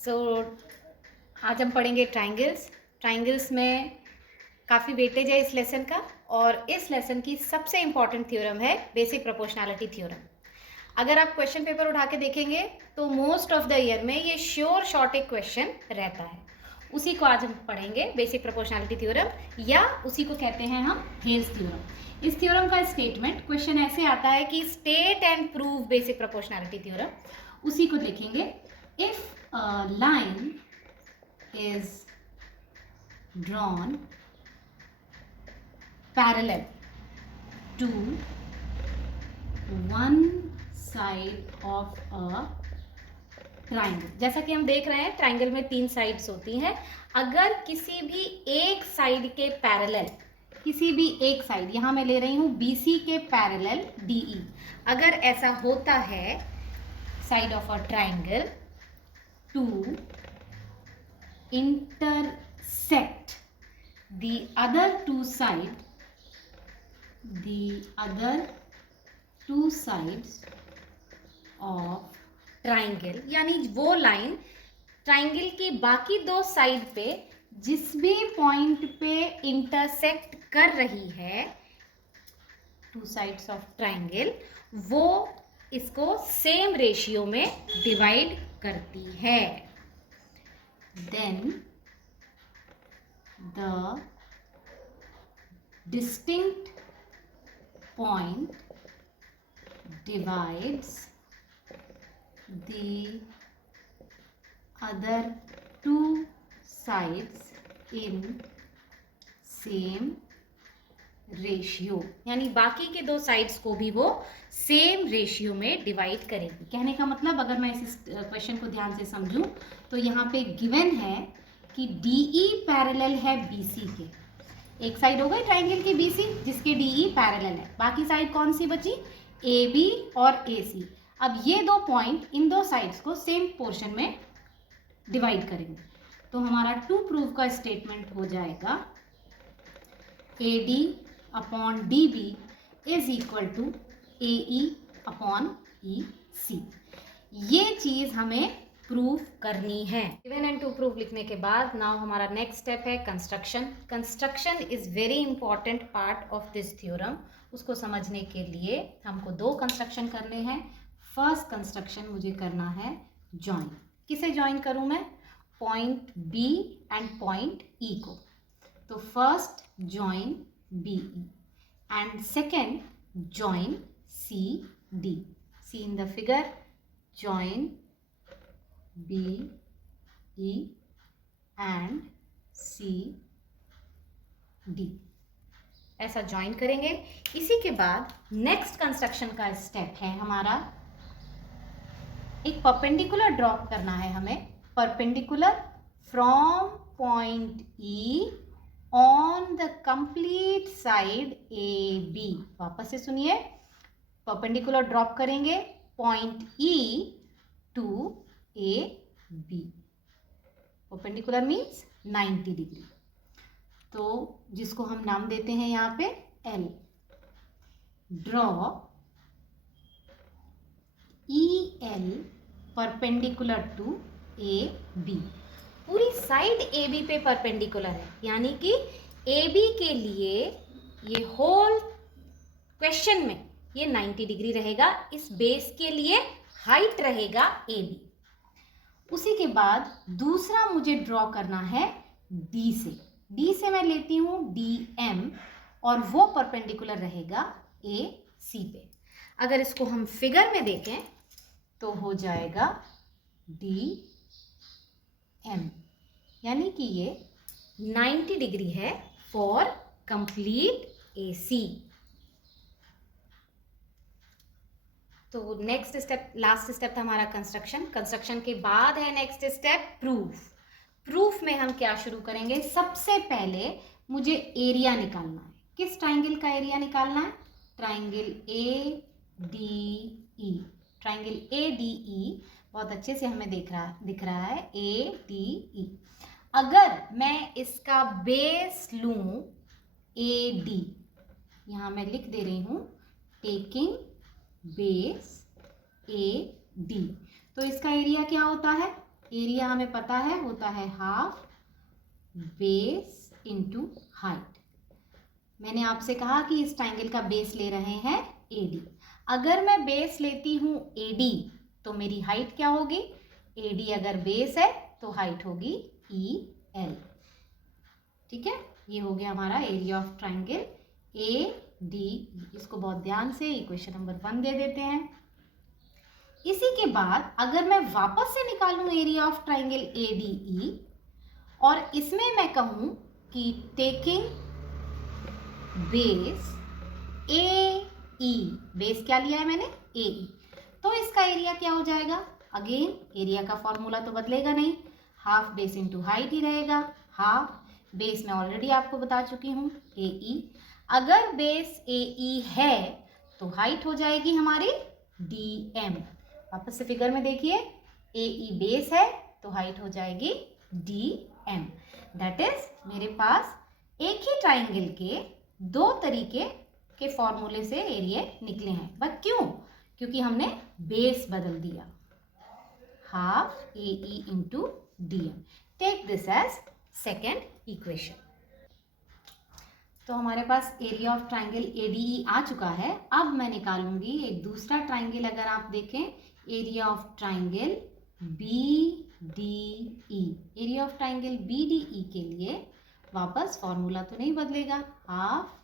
सो आज हम पढ़ेंगे ट्राइंगल्स। ट्राइंगल्स में काफ़ी वेटेज है इस लेसन का, और इस लेसन की सबसे इम्पॉर्टेंट थ्योरम है बेसिक प्रोपोर्शनैलिटी थ्योरम। अगर आप क्वेश्चन पेपर उठा के देखेंगे तो मोस्ट ऑफ द ईयर में ये श्योर शॉर्ट एक क्वेश्चन रहता है। उसी को आज हम पढ़ेंगे, बेसिक प्रोपोर्शनैलिटी थ्योरम, या उसी को कहते हैं हम हेल्स थ्योरम। इस थ्योरम का स्टेटमेंट क्वेश्चन ऐसे आता है कि state and prove basic proportionality theorem. उसी को देखेंगे। If a line is drawn parallel to one side of a triangle, जैसा कि हम देख रहे हैं ट्राइंगल में 3 साइड्स होती हैं। अगर किसी भी एक साइड के पैरेलल, किसी भी एक साइड, यहां मैं ले रही हूं BC के पैरेलल DE, अगर ऐसा होता है side of a triangle to intersect the other two sides of triangle, यानी वो लाइन ट्राइंगल की बाकी दो साइड पे जिस भी पॉइंट पे इंटरसेक्ट कर रही है, टू साइड्स ऑफ ट्राइंगल, वो इसको सेम रेशियो में डिवाइड करती है। Then the distinct point divides the other two sides in same ratio, यानी बाकी के दो साइड्स को भी वो सेम रेशियो में डिवाइड करेगी। कहने का मतलब, अगर मैं इस क्वेश्चन को ध्यान से समझूं तो यहाँ पे गिवन है कि DE पैरेलल है BC के। एक साइड हो गई ट्राइंगल की BC जिसके DE पैरेलल है, बाकी साइड कौन सी बची? AB और AC। अब ये दो पॉइंट इन दो साइड्स को सेम पोर्शन में डिवाइड करेंगे, तो हमारा टू प्रूव का स्टेटमेंट हो जाएगा AD upon DB is equal to AE upon EC। ये चीज हमें प्रूव करनी है। गिवन एंड टू प्रूव लिखने के बाद नाउ हमारा नेक्स्ट स्टेप है construction. Construction is very important part of this theorem. उसको समझने के लिए हमको दो कंस्ट्रक्शन करने हैं। फर्स्ट कंस्ट्रक्शन मुझे करना है जॉइन। किसे जॉइन करूं मैं? Point B and point E को। तो first join BE and second join CD. See in the figure, join BE and CD, ऐसा ज्वाइन करेंगे। इसी के बाद नेक्स्ट कंस्ट्रक्शन का स्टेप है हमारा, एक परपेंडिकुलर ड्रॉप करना है हमें। Perpendicular from point E on the complete side AB। वापस से सुनिए, परपेंडिकुलर ड्रॉप करेंगे पॉइंट E to AB। Perpendicular means 90 degree, तो जिसको हम नाम देते हैं यहाँ पे L। Draw EL perpendicular to AB। पूरी साइड AB पे परपेंडिकुलर है, यानी कि AB के लिए ये होल क्वेश्चन में ये 90 डिग्री रहेगा। इस बेस के लिए हाइट रहेगा AB। उसी के बाद दूसरा मुझे ड्रॉ करना है D से। D से मैं लेती हूँ DM और वो परपेंडिकुलर रहेगा AC पे। अगर इसको हम फिगर में देखें तो हो जाएगा DM, यानी कि ये 90 डिग्री है फॉर कंप्लीट AC। तो नेक्स्ट स्टेप, लास्ट स्टेप था हमारा कंस्ट्रक्शन। कंस्ट्रक्शन के बाद है नेक्स्ट स्टेप प्रूफ। प्रूफ में हम क्या शुरू करेंगे? सबसे पहले मुझे एरिया निकालना है। किस ट्राइंगल का एरिया निकालना है? Triangle ADE। ट्राइंगल ADE बहुत अच्छे से हमें दिख रहा है ADE। अगर मैं इसका बेस लूं AD, यहां मैं लिख दे रही हूं टेकिंग बेस AD, तो इसका एरिया क्या होता है? एरिया हमें पता है होता है हाफ बेस इंटू हाइट। मैंने आपसे कहा कि इस ट्राइंगल का बेस ले रहे हैं AD। अगर मैं बेस लेती हूँ AD तो मेरी हाइट क्या होगी? AD अगर बेस है तो हाइट होगी EL। ठीक है, ये हो गया हमारा एरिया ऑफ ट्राइंगल ADE। इसको बहुत ध्यान से इक्वेशन नंबर 1 दे देते हैं। इसी के बाद अगर मैं वापस से निकालूं एरिया ऑफ ट्राइंगल ADE और इसमें मैं कहूं कि टेकिंग बेस AE, बेस क्या लिया है मैंने? AE, तो इसका एरिया क्या हो जाएगा? अगेन एरिया का फॉर्मूला तो बदलेगा नहीं, हाफ बेस इंटू हाइट ही रहेगा। हाफ बेस मैं ऑलरेडी आपको बता चुकी हूँ AE। अगर बेस AE है तो हाइट हो जाएगी हमारी DM। वापस से फिगर में देखिए, AE बेस है तो हाइट हो जाएगी DM। दैट इज मेरे पास एक ही ट्राइंगल के दो तरीके के फॉर्मूले से एरिया निकले हैं। बट क्यों? क्योंकि हमने बेस बदल दिया, half AE into DM। Take this as second equation. तो हमारे पास एरिया ऑफ ट्राइंगल ADE आ चुका है। अब मैं निकालूंगी एक दूसरा ट्राइंगल। अगर आप देखें area of triangle BDE, area of triangle BDE के लिए वापस फॉर्मूला तो नहीं बदलेगा, हाफ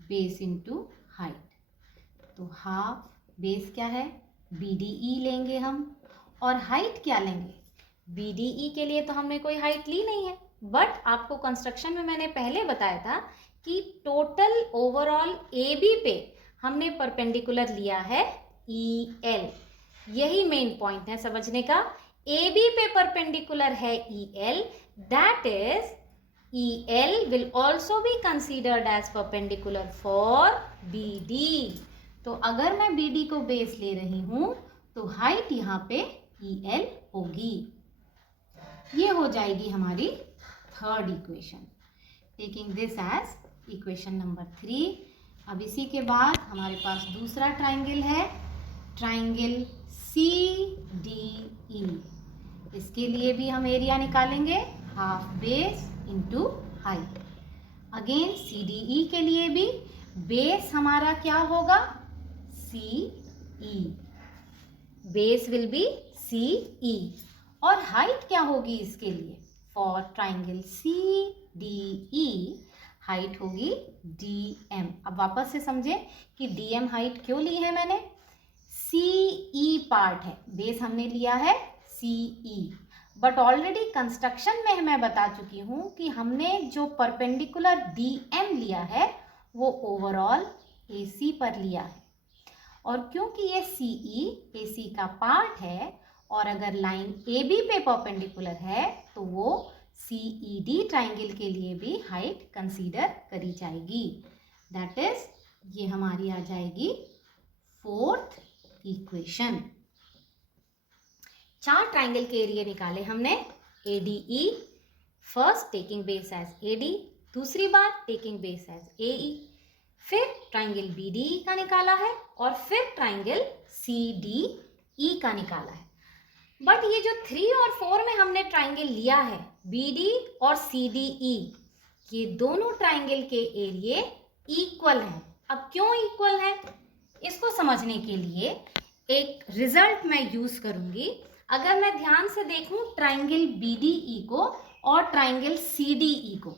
बेस इंटू हाइट। तो हाफ बेस क्या है? BDE लेंगे हम, और हाइट क्या लेंगे? BDE के लिए तो हमने कोई हाइट ली नहीं है, बट आपको कंस्ट्रक्शन में मैंने पहले बताया था कि टोटल ओवरऑल AB पे हमने परपेंडिकुलर लिया है EL। यही मेन पॉइंट है समझने का। AB पे परपेंडिकुलर है EL, that is EL will also be considered as perpendicular for BD। तो अगर मैं BD को बेस ले रही हूं तो हाइट यहाँ पे EL होगी। ये हो जाएगी हमारी third equation. Taking this as equation number 3। अब इसी के बाद हमारे पास दूसरा ट्राइंगल है, ट्राइंगल CDE। इसके लिए भी हम एरिया निकालेंगे, half base into height. Again CDE के लिए भी बेस हमारा क्या होगा? CE, base will be CE। और हाइट क्या होगी इसके लिए? फॉर ट्राइंगल CDE हाइट होगी DM। अब वापस से समझे कि DM हाइट क्यों ली है मैंने? CE पार्ट है, बेस हमने लिया है CE, बट ऑलरेडी कंस्ट्रक्शन में मैं बता चुकी हूं कि हमने जो परपेंडिकुलर DM लिया है वो ओवरऑल AC पर लिया है। और क्योंकि ये CE AC का पार्ट है और अगर लाइन AB पे परपेंडिकुलर है तो वो CED ट्राइंगल के लिए भी हाइट कंसीडर करी जाएगी। दैट इज ये हमारी आ जाएगी फोर्थ इक्वेशन। 4 ट्राइंगल के एरिया निकाले हमने ADE। First taking base as AD, दूसरी बार टेकिंग बेस एज AE, फिर ट्राइंगल BDE का निकाला है और फिर ट्राइंगल CDE का निकाला है। बट ये जो 3 और 4 में हमने ट्राइंगल लिया है BD और CDE, ये दोनों ट्राइंगल के एरिया इक्वल हैं। अब क्यों इक्वल है? इसको समझने के लिए एक रिजल्ट मैं यूज करूंगी। अगर मैं ध्यान से देखूं ट्राइंगल BDE को और ट्राइंगल CDE को,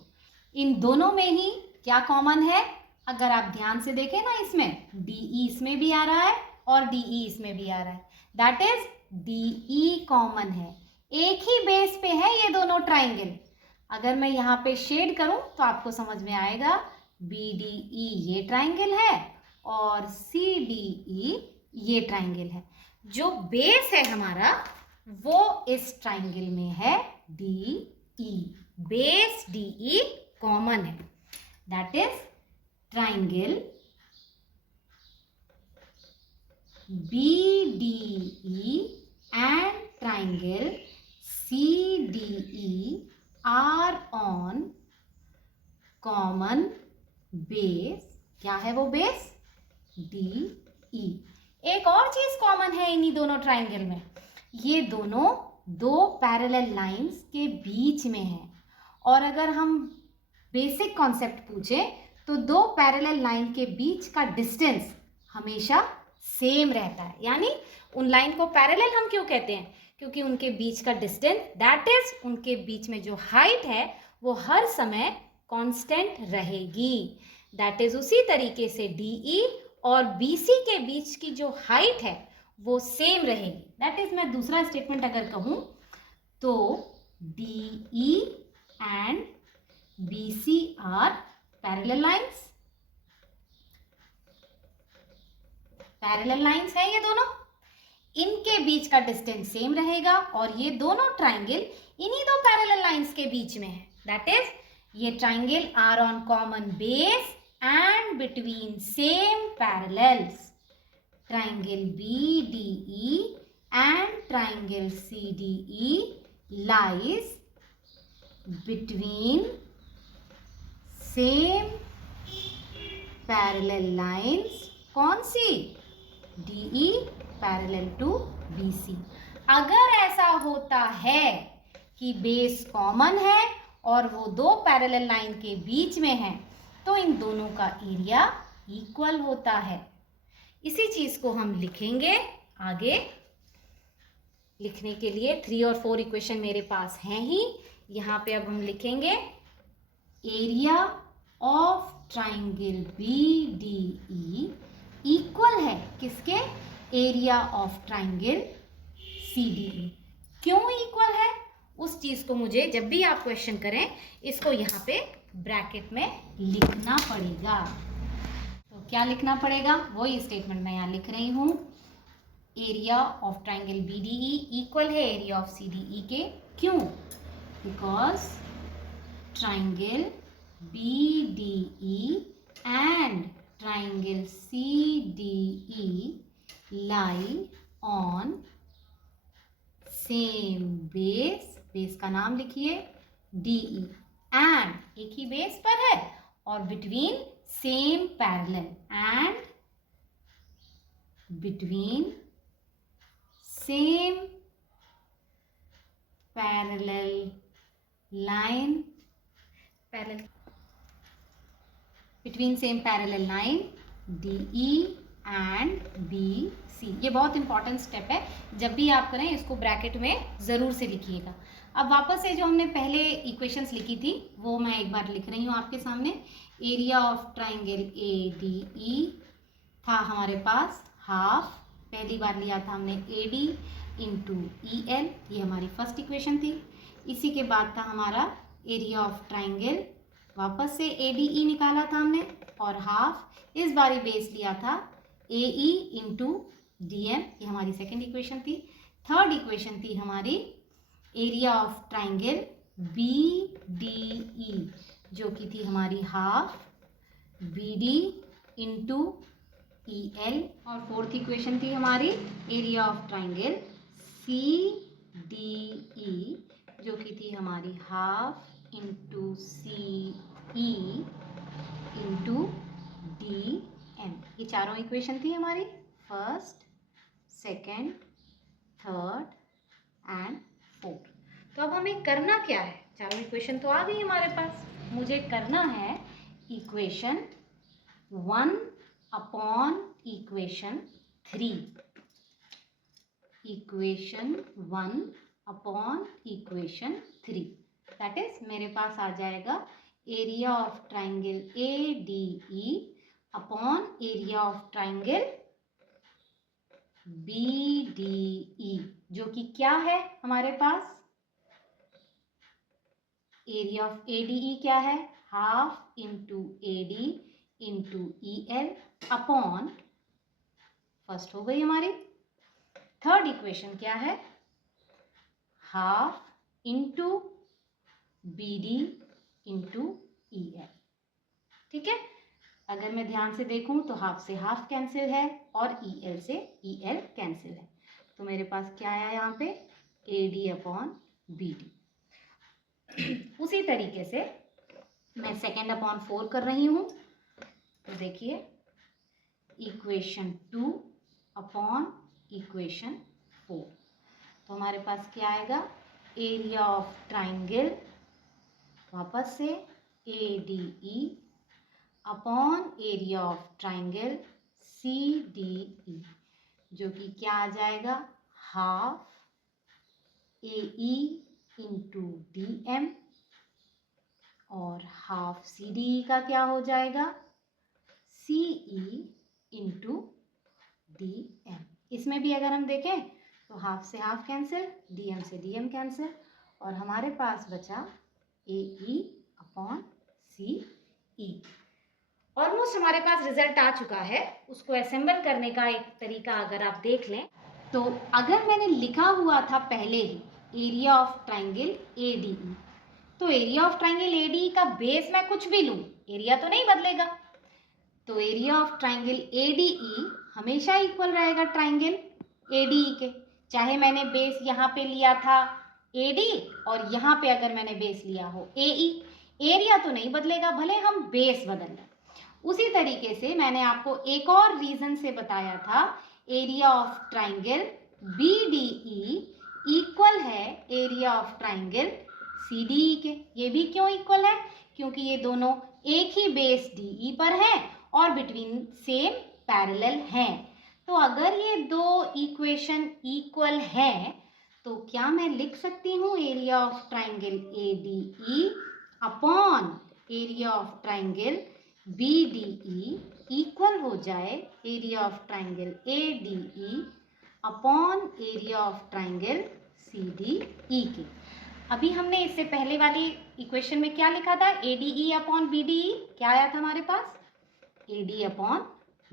इन दोनों में ही क्या कॉमन है? अगर आप ध्यान से देखें ना, इसमें DE इसमें भी आ रहा है और DE इसमें भी आ रहा है, दैट इज DE कॉमन है। एक ही बेस पे है ये दोनों ट्राइंगल। अगर मैं यहाँ पे शेड करूं तो आपको समझ में आएगा, BDE ये ट्राइंगल है और CDE ये ट्राइंगल है। जो बेस है हमारा वो इस ट्राइंगल में है DE, बेस DE कॉमन है। That is triangle BDE and triangle CDE are on common base। क्या है वो बेस? DE। एक और चीज कॉमन है इन्हीं दोनों ट्राइंगल में, ये दोनों दो पैरेलल लाइंस के बीच में है। और अगर हम बेसिक कॉन्सेप्ट पूछें तो दो पैरेलल लाइन के बीच का डिस्टेंस हमेशा सेम रहता है। यानी उन लाइन को पैरेलल हम क्यों कहते हैं? क्योंकि उनके बीच का डिस्टेंस, दैट इज उनके बीच में जो हाइट है वो हर समय कांस्टेंट रहेगी। दैट इज उसी तरीके से DE और BC के बीच की जो हाइट है वो सेम रहेगी। दैट इज, मैं दूसरा स्टेटमेंट अगर कहूं तो DE and BC are parallel lines. Parallel lines है ये दोनों, इनके बीच का डिस्टेंस सेम रहेगा और ये दोनों ट्राइंगल इन्हीं दो पैरेलल लाइंस के बीच में है। दैट इज, ये triangle are on common base and between same parallels. Triangle BDE and triangle CDE lies between same parallel lines। कौन सी? DE parallel to BC। अगर ऐसा होता है कि बेस कॉमन है और वो दो पैरेलल लाइन के बीच में है तो इन दोनों का एरिया इक्वल होता है। इसी चीज को हम लिखेंगे आगे। लिखने के लिए 3 और 4 इक्वेशन मेरे पास हैं ही। यहाँ पे अब हम लिखेंगे area of triangle BDE equal है किसके? Area of triangle CDE। क्यों इक्वल है? उस चीज को मुझे जब भी आप क्वेश्चन करें इसको यहाँ पे ब्रैकेट में लिखना पड़ेगा। तो क्या लिखना पड़ेगा? वही स्टेटमेंट मैं यहाँ लिख रही हूँ। Area of triangle BDE equal है एरिया ऑफ CDE के। क्यों? Because triangle BDE and triangle CDE lie on same base। Base का नाम लिखिए DE, and एक ही बेस पर है और between same parallel and between same parallel line, parallel between same parallel line DE and BC। ये बहुत इंपॉर्टेंट स्टेप है, जब भी आप करें इसको ब्रैकेट में ज़रूर से लिखिएगा। अब वापस से जो हमने पहले इक्वेशंस लिखी थी वो मैं एक बार लिख रही हूँ आपके सामने। एरिया ऑफ ट्राइंगल ADE था हमारे पास हाफ, पहली बार लिया था हमने AD इंटू EL, ये हमारी फर्स्ट इक्वेशन थी। इसी के बाद था हमारा एरिया ऑफ ट्राइंगल, वापस से ADE निकाला था हमने और हाफ इस बारी बेस लिया था AE इंटू DM, ये हमारी सेकेंड इक्वेशन थी। थर्ड इक्वेशन थी हमारी एरिया ऑफ ट्राइंगल BDE जो कि थी हमारी हाफ BD इंटू EL, और फोर्थ इक्वेशन थी हमारी एरिया ऑफ ट्राइंगल CDE जो कि थी हमारी half into CE into DM। ये चारों इक्वेशन थी हमारी, first, second, third and fourth. तो अब हमें करना क्या है? चारों इक्वेशन तो आ गई हमारे पास, मुझे करना है equation 1 upon equation 3। Equation 1 upon equation 3, that is मेरे पास आ जाएगा area of triangle ADE upon area of triangle BDE जो कि क्या है हमारे पास? एरिया ऑफ ADE क्या है? Half into AD into EL upon, first हो गई हमारी। थर्ड इक्वेशन क्या है? Half into BD into EL। ठीक है, अगर मैं ध्यान से देखूं तो हाफ से हाफ कैंसिल है और EL से EL कैंसिल है, तो मेरे पास क्या आया यहाँ पे? AD upon BD। उसी तरीके से मैं सेकेंड अपॉन 4 कर रही हूँ, तो देखिए इक्वेशन 2 अपॉन इक्वेशन 4। तो हमारे पास क्या आएगा, एरिया ऑफ ट्राइंगल वापस से ADE upon area of triangle CDE, जो कि क्या आ जाएगा, हाफ AE इंटू DM और हाफ CDE का क्या हो जाएगा, CE इंटू DM। इसमें भी अगर हम देखें तो हाफ से हाफ कैंसिल, DM से DM कैंसिल, और हमारे पास बचा AE अपॉन CE। ऑलमोस्ट हमारे पास रिजल्ट आ चुका है। उसको असेंबल करने का एक तरीका अगर आप देख लें तो अगर मैंने लिखा हुआ था पहले ही एरिया ऑफ ट्राइंगल ADE, तो एरिया ऑफ ट्राइंगल ADE का बेस मैं कुछ भी लूँ, एरिया तो नहीं बदलेगा। तो एरिया ऑफ ट्राइंगल ADE हमेशा इक्वल रहेगा ट्राइंगल ADE के, चाहे मैंने बेस यहाँ पे लिया था AD और यहाँ पे अगर मैंने बेस लिया हो AE, एरिया तो नहीं बदलेगा, भले हम बेस बदल लें। उसी तरीके से मैंने आपको एक और रीजन से बताया था, area of triangle BDE equal है एरिया ऑफ ट्राइंगल CDE के। ये भी क्यों इक्वल है, क्योंकि ये दोनों एक ही बेस DE पर हैं और बिटवीन सेम पैरेलल हैं। तो अगर ये दो इक्वेशन इक्वल हैं तो क्या मैं लिख सकती हूँ area of triangle ADE upon area of triangle BDE equal हो जाए area of triangle ADE upon area of triangle CDE के। अभी हमने इससे पहले वाली इक्वेशन में क्या लिखा था, ADE अपॉन BDE, क्या आया था हमारे पास, AD अपॉन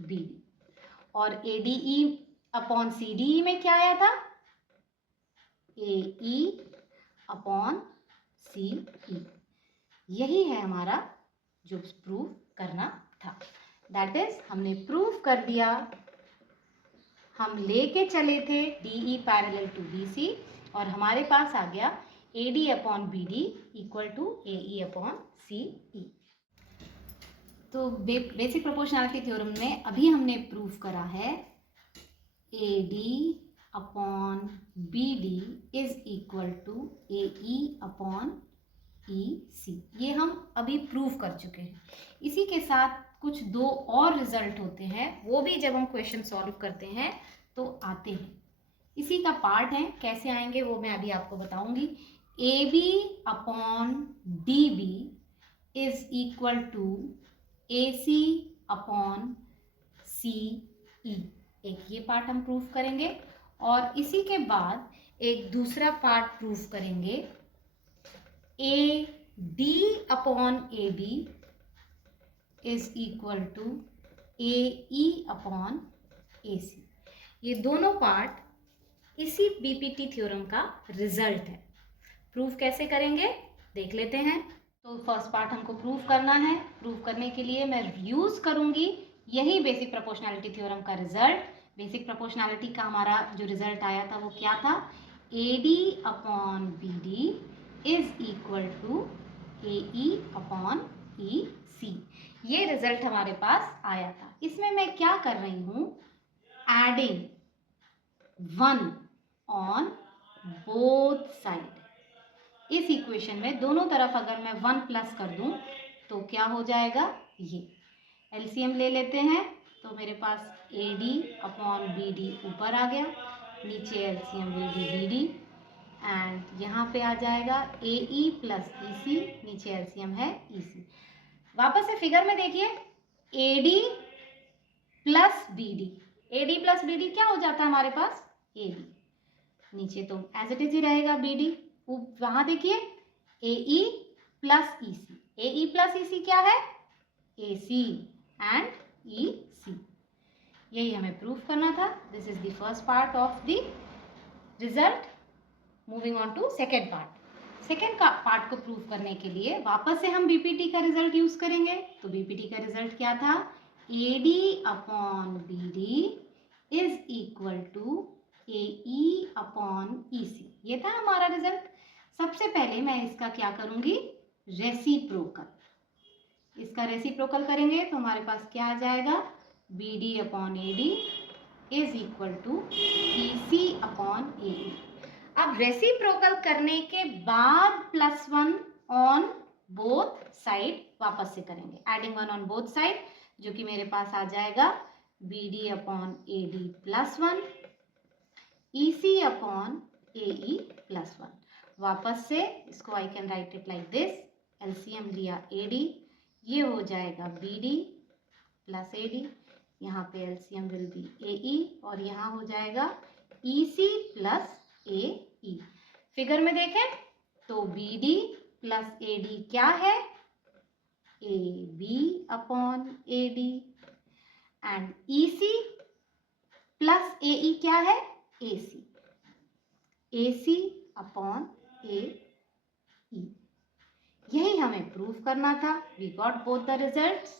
BD, और ADE अपॉन CDE में क्या आया था, AE अपॉन CE। यही है हमारा जो प्रूफ करना था। दैट इज हमने प्रूफ कर दिया। हम लेके चले थे DE पैरेलल टू BC और हमारे पास आ गया AD upon BD equal to AE upon CE। तो बेसिक प्रोपोर्शनैलिटी थ्योरम में अभी हमने प्रूफ करा है AD upon BD is equal to AE upon EC। ये हम अभी प्रूव कर चुके हैं। इसी के साथ कुछ दो और रिजल्ट होते हैं, वो भी जब हम क्वेश्चन सॉल्व करते हैं तो आते हैं। इसी का पार्ट है, कैसे आएंगे वो मैं अभी आपको बताऊंगी। AB upon DB is equal to AC upon CE। एक ये पार्ट हम प्रूव करेंगे और इसी के बाद एक दूसरा पार्ट प्रूव करेंगे, AD upon AB is equal to AE upon AC। ये दोनों पार्ट इसी BPT थ्योरम का रिजल्ट है। प्रूफ कैसे करेंगे देख लेते हैं। तो फर्स्ट पार्ट हमको प्रूफ करना है। प्रूफ करने के लिए मैं यूज करूंगी यही बेसिक प्रोपोर्शनैलिटी थ्योरम का रिजल्ट। बेसिक प्रोपोर्शनैलिटी का हमारा जो रिजल्ट आया था वो क्या था, AD upon BD is equal to AE upon EC। ये रिजल्ट हमारे पास आया था। इसमें मैं क्या कर रही हूँ, एडिंग 1 ऑन बोथ साइड। इस इक्वेशन में दोनों तरफ अगर मैं 1 प्लस कर दूं तो क्या हो जाएगा, ये एलसीएम ले लेते हैं तो मेरे पास AD अपॉन BD ऊपर आ गया, नीचे LCM will be BD and यहाँ पे आ जाएगा AE प्लस EC, नीचे एलसीएम है EC। वापस से फिगर में देखिए, AD plus BD, AD plus BD क्या हो जाता है हमारे पास, AD, नीचे तो एज इट इज ही रहेगा BD। वहां देखिए AE plus EC, AE plus EC क्या है, AC एंड EC। यही हमें प्रूफ करना था। This is the first part of the result. Moving on to second part. Second का पार्ट को प्रूफ करने के लिए वापस से हम BPT का रिजल्ट यूज करेंगे। तो BPT का रिजल्ट क्या था, AD upon BD is equal to AE upon EC। ये था हमारा रिजल्ट। सबसे पहले मैं इसका क्या करूंगी, रेसिप्रोकल। इसका रेसिप्रोकल करेंगे तो हमारे पास क्या आ जाएगा, BD upon AD is equal to EC upon AE। अब रेसिप्रोकल करने के बाद +1 ऑन बोथ साइड वापस से करेंगे, एडिंग 1 ऑन बोथ साइड, जो कि मेरे पास आ जाएगा BD upon AD +1 EC upon AE +1। वापस से इसको I can write it like this, LCM लिया AD, ये हो जाएगा BD प्लस AD, यहाँ पे एलसीएम विल बी AE और यहाँ हो जाएगा EC प्लस AE। फिगर में देखें तो BD प्लस AD क्या है, AB upon AD, and EC plus AE क्या है, AC, AC अपॉन AE। यही हमें प्रूव करना था। We got both the results.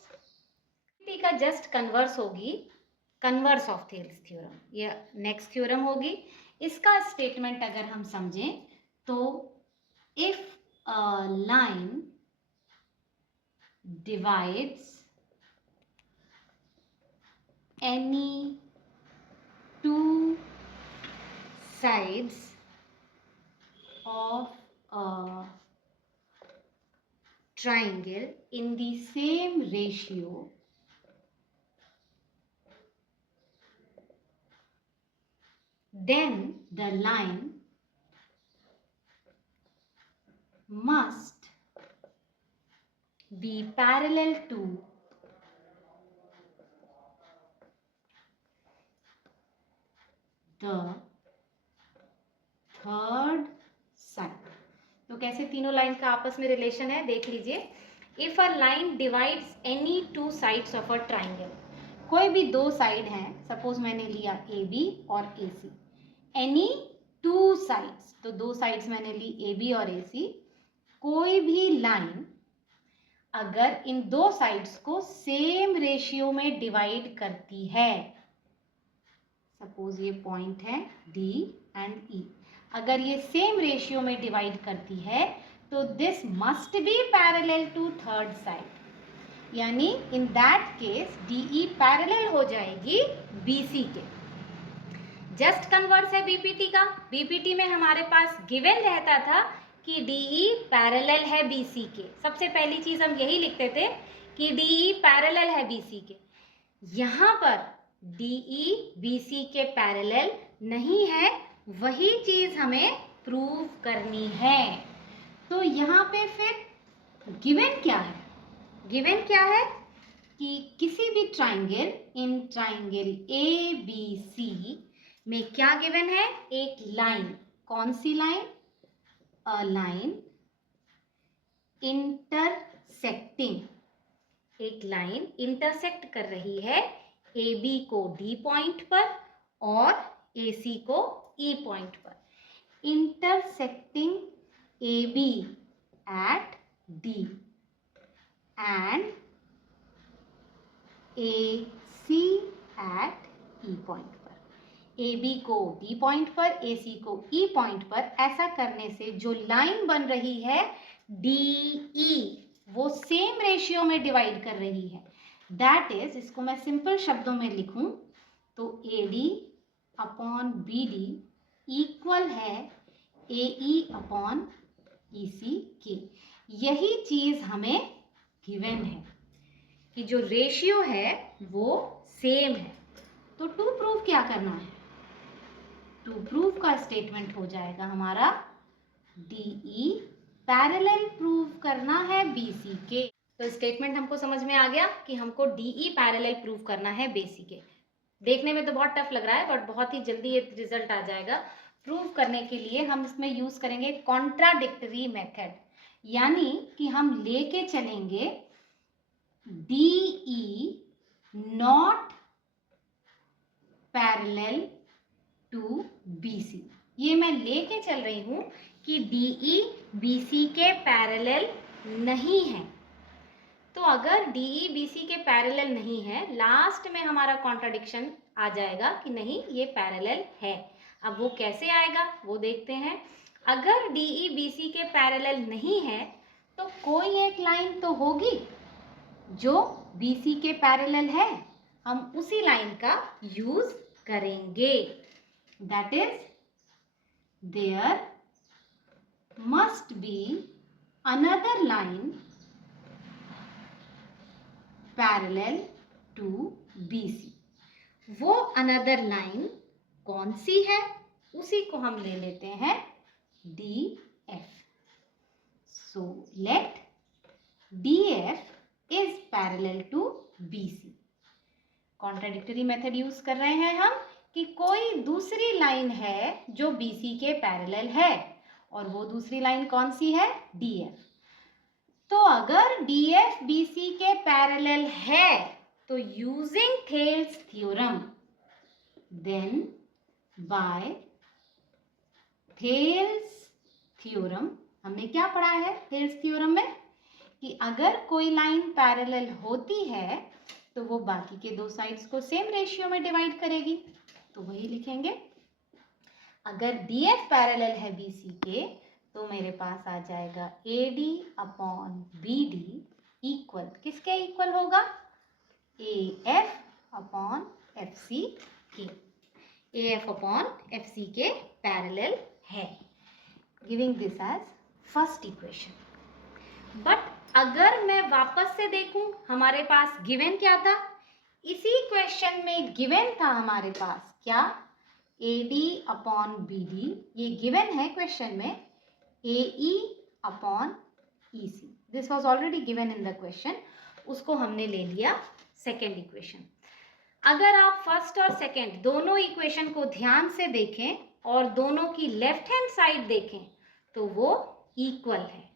का जस्ट कन्वर्स होगी, कन्वर्स ऑफ थेल्स थ्योरम, ये नेक्स्ट थ्योरम होगी। इसका स्टेटमेंट अगर हम समझें तो if a line divides any two sides of a triangle in the same ratio, then the line must be parallel to the third side. तो कैसे तीनों लाइन का आपस में रिलेशन है देख लीजिए। If a line divides any two sides of a triangle, कोई भी दो साइड हैं, सपोज मैंने लिया AB और AC, एनी टू साइड्स, तो दो साइड्स मैंने ली AB और AC, कोई भी लाइन अगर इन दो साइड्स को सेम रेशियो में डिवाइड करती है, सपोज ये पॉइंट है D एंड E, अगर ये सेम रेशियो में डिवाइड करती है तो this must be parallel to third side, यानी in that case DE parallel हो जाएगी BC के। जस्ट कन्वर्स है BPT का। BPT में हमारे पास गिवन रहता था कि DE पैरेलल है BC के। सबसे पहली चीज हम यही लिखते थे कि DE पैरेलल है BC के। यहाँ पर DE BC के पैरेलल नहीं है, वही चीज हमें प्रूव करनी है। तो यहाँ पे फिर गिवन क्या है? गिवन क्या है कि किसी भी ट्राइंगल, इन ट्राइंगल ABC में क्या गिवन है, एक लाइन, कौन सी लाइन, अ लाइन इंटरसेक्टिंग, एक लाइन इंटरसेक्ट कर रही है AB को D पॉइंट पर और AC को E पॉइंट पर, intersecting AB at D and AC at E point पर, AB को D पॉइंट पर, AC को E पॉइंट पर। ऐसा करने से जो लाइन बन रही है DE, वो सेम रेशियो में डिवाइड कर रही है। दैट इज, इसको मैं सिंपल शब्दों में लिखूं तो AD अपॉन BD इक्वल है AE अपॉन EC के। यही चीज हमें गिवन है कि जो रेशियो है वो सेम है। तो टू प्रूव क्या करना है, टू प्रूव का स्टेटमेंट हो जाएगा हमारा DE पैरेलल प्रूव करना है BC के। तो स्टेटमेंट हमको समझ में आ गया कि हमको DE पैरेलल प्रूव करना है BC के। देखने में तो बहुत टफ लग रहा है बट बहुत ही जल्दी ये रिजल्ट आ जाएगा। प्रूव करने के लिए हम इसमें यूज करेंगे कॉन्ट्राडिक्टरी मेथड, यानी कि हम लेके चलेंगे DE not parallel to BC। ये मैं लेके चल रही हूं कि DE BC के पैरेलल नहीं है। तो अगर DE BC के पैरेलल नहीं है, लास्ट में हमारा कॉन्ट्राडिक्शन आ जाएगा कि नहीं ये पैरेलल है। अब वो कैसे आएगा वो देखते हैं। अगर DE BC के पैरेलल नहीं है तो कोई एक लाइन तो होगी जो BC के पैरेलल है, हम उसी लाइन का यूज करेंगे। That is there must be another line parallel to BC. वो another line कौन सी है, उसी को हम ले लेते हैं DF. So let DF is parallel to BC. Contradictory method use कर रहे हैं हम कि कोई दूसरी लाइन है जो BC के पैरेलल है, और वो दूसरी लाइन कौन सी है, DF. तो अगर DF BC के पैरेलल है तो using Thales theorem, then by Thales theorem, हमने क्या पढ़ा है थेल्स थ्योरम में कि अगर कोई लाइन पैरेलल होती है तो वो बाकी के दो साइड्स को सेम रेशियो में डिवाइड करेगी. तो वही लिखेंगे, अगर DF पैरेलल है BC के तो मेरे पास आ जाएगा AD अपॉन BD इक्वल, किसके इक्वल होगा, AF अपॉन FC के. AF अपॉन FC के पैरेलल है, giving this as first equation. But अगर मैं वापस से देखूं, हमारे पास गिवन क्या था, इसी क्वेश्चन में गिवन था हमारे पास क्या, AD अपॉन BD, ये गिवन है क्वेश्चन में, AE upon EC. This was already given in the question, उसको हमने ले लिया सेकेंड इक्वेशन. अगर आप फर्स्ट और सेकेंड दोनों इक्वेशन को ध्यान से देखें और दोनों की लेफ्ट हैंड साइड देखें तो वो इक्वल है.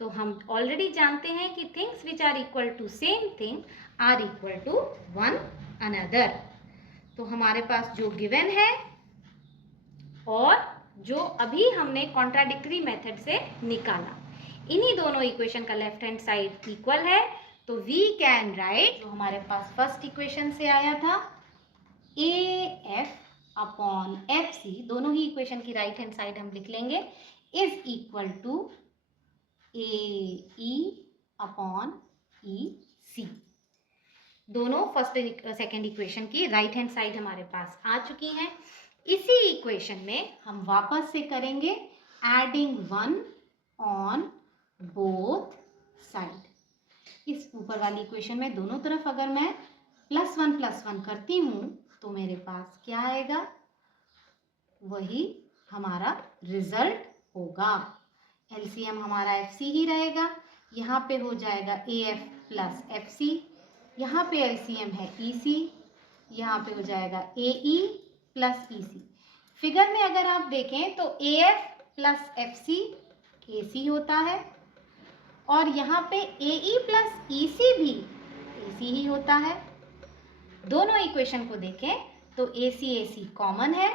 तो हम ऑलरेडी जानते हैं कि things which are equal to same thing are equal to one another. तो हमारे पास जो गिवन है और जो अभी हमने कॉन्ट्राडिक्टरी मेथड से निकाला, इन्हीं दोनों इक्वेशन का लेफ्ट हैंड साइड इक्वल है. तो वी कैन राइट, जो हमारे पास फर्स्ट इक्वेशन से आया था, AF अपॉन FC, दोनों ही इक्वेशन की राइट हैंड साइड हम लिख लेंगे, is equal to AE upon EC. दोनों फर्स्ट सेकेंड इक्वेशन की राइट हैंड साइड हमारे पास आ चुकी हैं. इसी इक्वेशन में हम वापस से करेंगे एडिंग 1 ऑन बोथ साइड. इस ऊपर वाली इक्वेशन में दोनों तरफ अगर मैं +1 करती हूँ तो मेरे पास क्या आएगा, वही हमारा रिजल्ट होगा. LCM हमारा FC ही रहेगा, यहाँ पे हो जाएगा AF प्लस FC, यहाँ पे LCM है EC, यहाँ पे हो जाएगा AE प्लस EC. फिगर में अगर आप देखें तो AF प्लस FC AC होता है, और यहाँ पे AE प्लस EC भी AC ही होता है. दोनों इक्वेशन को देखें तो AC AC कॉमन है,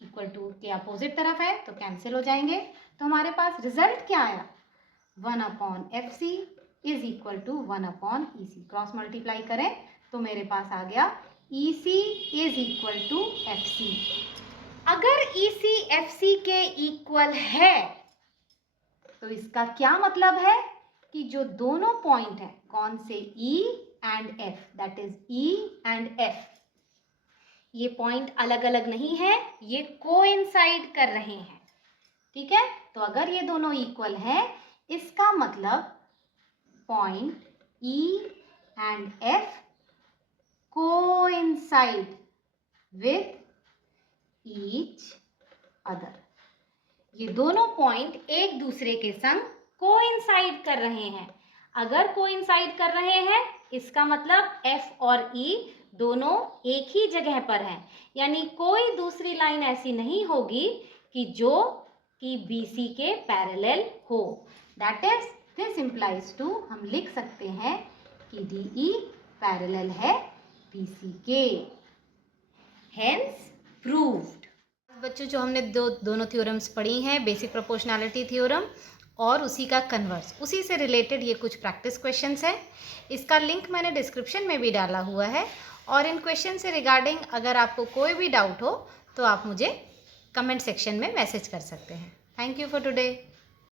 इक्वल टू के अपोजिट तरफ है तो कैंसिल हो जाएंगे. तो हमारे पास रिजल्ट क्या आया, 1 upon FC is equal to 1 upon EC. Cross multiply करें तो मेरे पास आ गया EC is equal to FC. अगर EC FC के इक्वल है तो इसका क्या मतलब है कि जो दोनों पॉइंट है, कौन से, E and F, that is E and F, ये पॉइंट अलग अलग नहीं है, ये कोइंसाइड कर रहे हैं. ठीक है, तो अगर ये दोनों इक्वल है, इसका मतलब point E and F coincide with each other. ये दोनों पॉइंट एक दूसरे के संग कोइंसाइड कर रहे हैं. अगर कोइंसाइड कर रहे हैं इसका मतलब F और E दोनों एक ही जगह पर हैं, यानी कोई दूसरी लाइन ऐसी नहीं होगी कि जो कि BC के पैरेलल हो. That is, this implies to, हम लिख सकते हैं कि DE पैरेलल है BC के. Hence proved. बच्चों, जो हमने दोनों थ्योरम्स पढ़ी हैं, बेसिक प्रोपोर्शनैलिटी थ्योरम और उसी का कन्वर्स, उसी से रिलेटेड ये कुछ प्रैक्टिस क्वेश्चंस हैं. इसका लिंक मैंने डिस्क्रिप्शन में भी डाला हुआ है, और इन क्वेश्चन से रिगार्डिंग अगर आपको कोई भी डाउट हो तो आप मुझे कमेंट सेक्शन में मैसेज कर सकते हैं. Thank you for today.